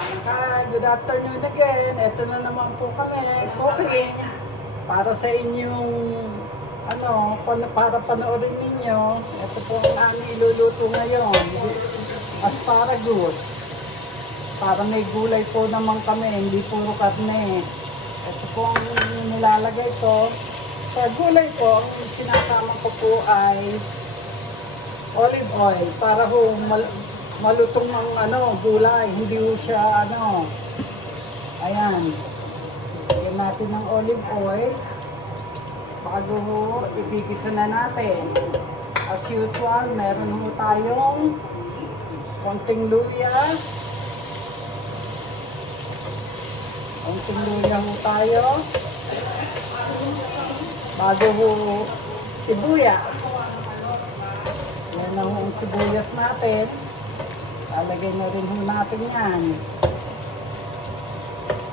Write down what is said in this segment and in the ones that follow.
Good afternoon again. Ito na naman po kami, cooking. Para sa inyong, para panoorin ninyo. Ito po ang aming iluluto ngayon. Asparagus. Para may gulay po naman kami, hindi puro karne. Ito po ang nilalagay ko. Sa gulay po, ang sinasama ko po ay olive oil. Para ho malutong ang gulay, hindi ho siya ayan. Lagyan natin ng olive oil bago ho igigisa na natin. As usual, meron ho tayong konting luya. Konting luya ho tayo. Bago ho sibuyas. Yan na ho ang sibuyas natin. Lalagay na rin ho natin yan.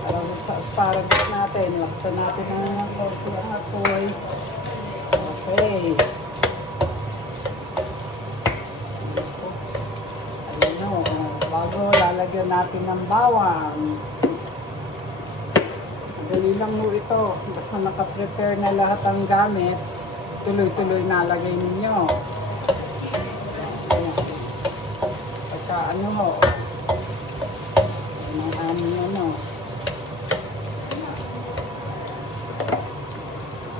Para sa asparagus natin. Laksan natin ang konti ang apoy. Okay. Ayan o. Bago lalagyan natin ng bawang. Dali lang mo ito. Basta nakaprepare na lahat ang gamit, tuloy-tuloy nalagay ninyo. Pagka ang aming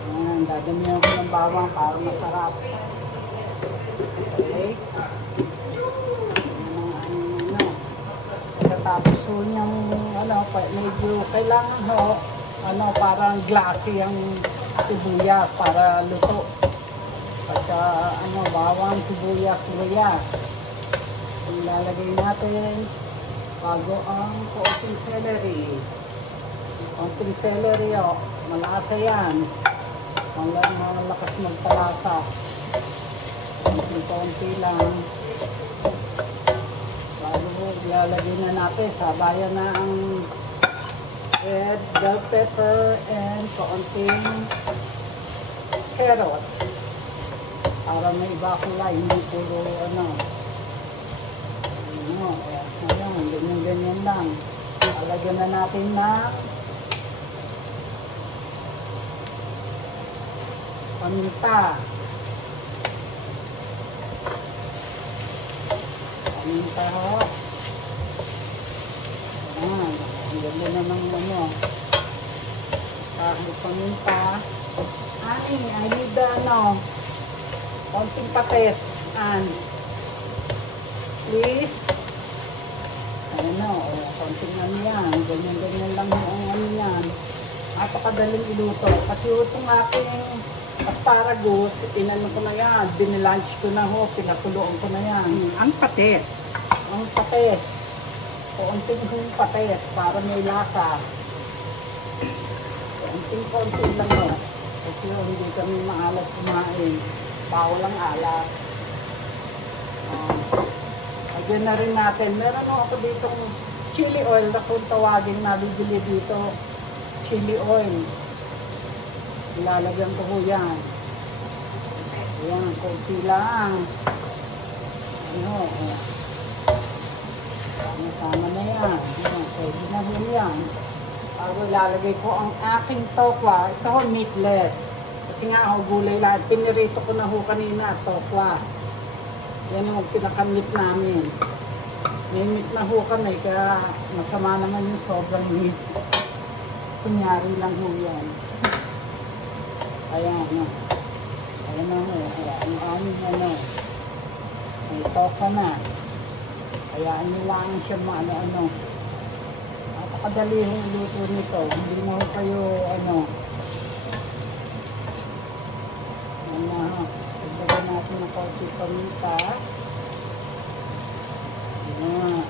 ayan, dadamihan ko ng bawang para masarap. Okay? Ayan ang aming pagkatapos ho niyang medyo kailangan ho parang glassy ang sibuyas para luto. Pagka bawang, sibuyas, luya. Ilalagay natin bago ang konting celery. Konting celery malasa yan. Malakas magpalasa. Konti lang. Bago ilalagay na natin, sabayan na ang red bell pepper and konting carrots. Para may iba kulay, hindi puro ayan, ganyan lang. Alagyan na natin na paminta. Paminta ho. Ayan, ang ganda na ng kahit paminta. I need konting pates. And please. Konting yan. Ganyan lang ang yan. Napakadaling iluto. Kasi itong aking asparagus, inano ko na yan. Binilunch ko na ho. Pinakuloan ko na yan. Ang pates. Ang pates. Konting pates para may lasa. Konting lang ho. Kasi hindi kami maalat kumain. Bawal ang alat. Lagyan na rin natin. Meron ako ditong chili oil na kung tawagin nabibili dito. Chili oil. Ilalagyan ko ho yan. Ayan, konti lang. Sama na yan. Pwede na ho yan. Bago ilalagay ko ang aking tokwa. Ito ho, meatless. Kasi nga ho, gulay lahat. Pinirito ko na ho kanina, tokwa. Yan yung pinakamit namin. May meat na ho kami, kaya masama naman yung sobrang meat. Kunyari lang ho yan. Ayan, ayan na ho. Ang aming may toka na. Hayaan nyo lang siya napakadali hong luto nito. Hindi mo kayo Pagdagan natin ng konti paminta. Ayan.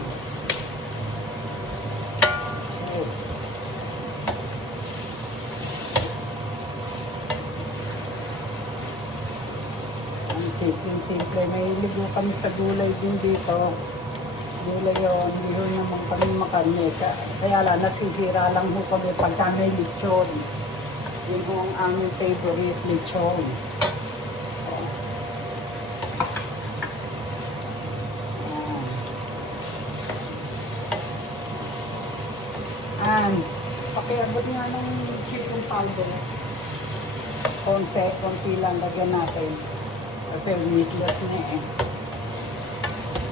Okay. Ang simple. May ligo kami sa gulay din dito. Gulay yun. Hindi ho naman kami makarne. Kaya lang, nasisira lang ho kami pagka may lechon. Yun ho ang aming favorite, lechon. yan. Pakiabot nga ng chicken powder. Konti lang lagyan natin. Kasi meatless na eh.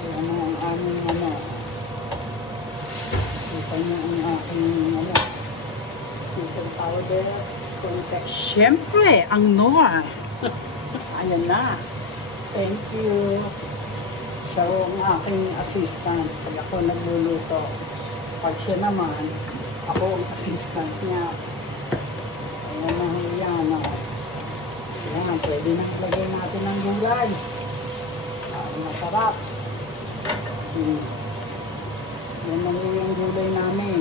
Yan ang aming ano. Kita nyo ang aking ano. Chicken powder. Konti. Siyempre, ang Noah. Ayan na. Thank you. Siya ang aking assistant. Pag ako nagluluto. Pag siya naman, ako ang assistant niya. Ayan na yan. Ayan, pwede na ilagay natin ng gulay. Masarap. Yan na yung gulay namin.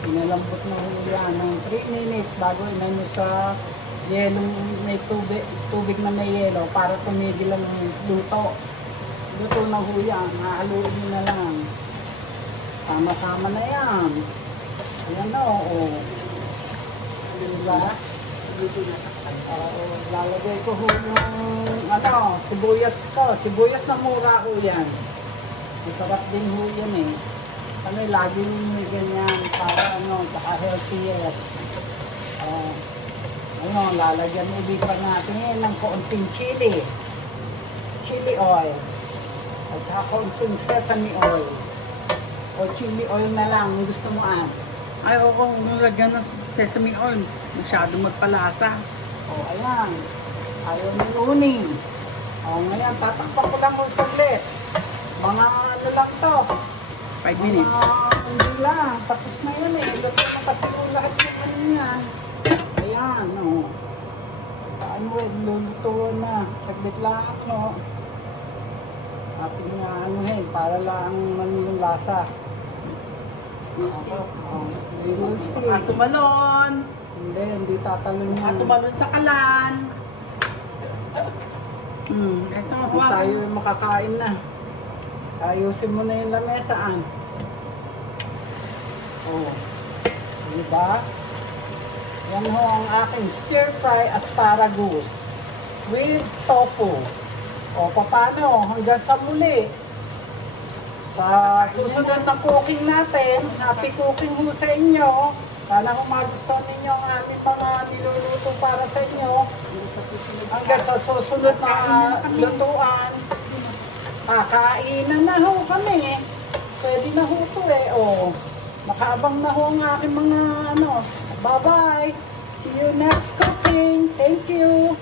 Pinalambot na yan ng 3 minutes bago inano sa yelong may tubig na may yelo para tumigil ang luto. Luto na ho yan. Hahaluin nyo na lang. Sama-sama na yan. Ayan na, oo. Diba? Lalagay ko ho yung ano, sibuyas ko. Sibuyas na mura ho yan. Masarap din ho yan eh. Kami laging may ganyan para ano, saka healthier. Ano, lalagyan ulit pa natin ng konting chili. Chili oil. At saka konting sesame oil. O chili oil na lang, gusto mo Ayaw ko lagyan ng sesame oil. Masyado magpalasa. O, ayan. Ayaw nilunin. O, ngayon, tatakpan ko lang kung saglit. Mga ano lang to. 5 minutes. Hindi lang. Tapos na yan eh. Luto na kasi yung lahat yung ano yan. Ayan, o. Ano eh, lulutuan na. Saglit lang, no. Ating nga ano eh, para lang yung lasa. We will see. Tumalon. Hindi tatalon yan. Tumalon sa kalan. Ito, Tayo makakain na. Ayusin mo na yung lamesaan. Oh. Diba? Yan ho ang aking stir-fry asparagus with tofu. O, paano? Hanggang sa muli. Sa susunod na cooking natin, happy cooking ho sa inyo. Sana kung magustuhan ninyo ang aming mga niluluto para sa inyo. Hanggang sa susunod na lutuan. Kainan na ho kami. Pwede na ho ito eh. O, makaabang na ho ang aking mga ano. Bye-bye. See you next cooking. Thank you.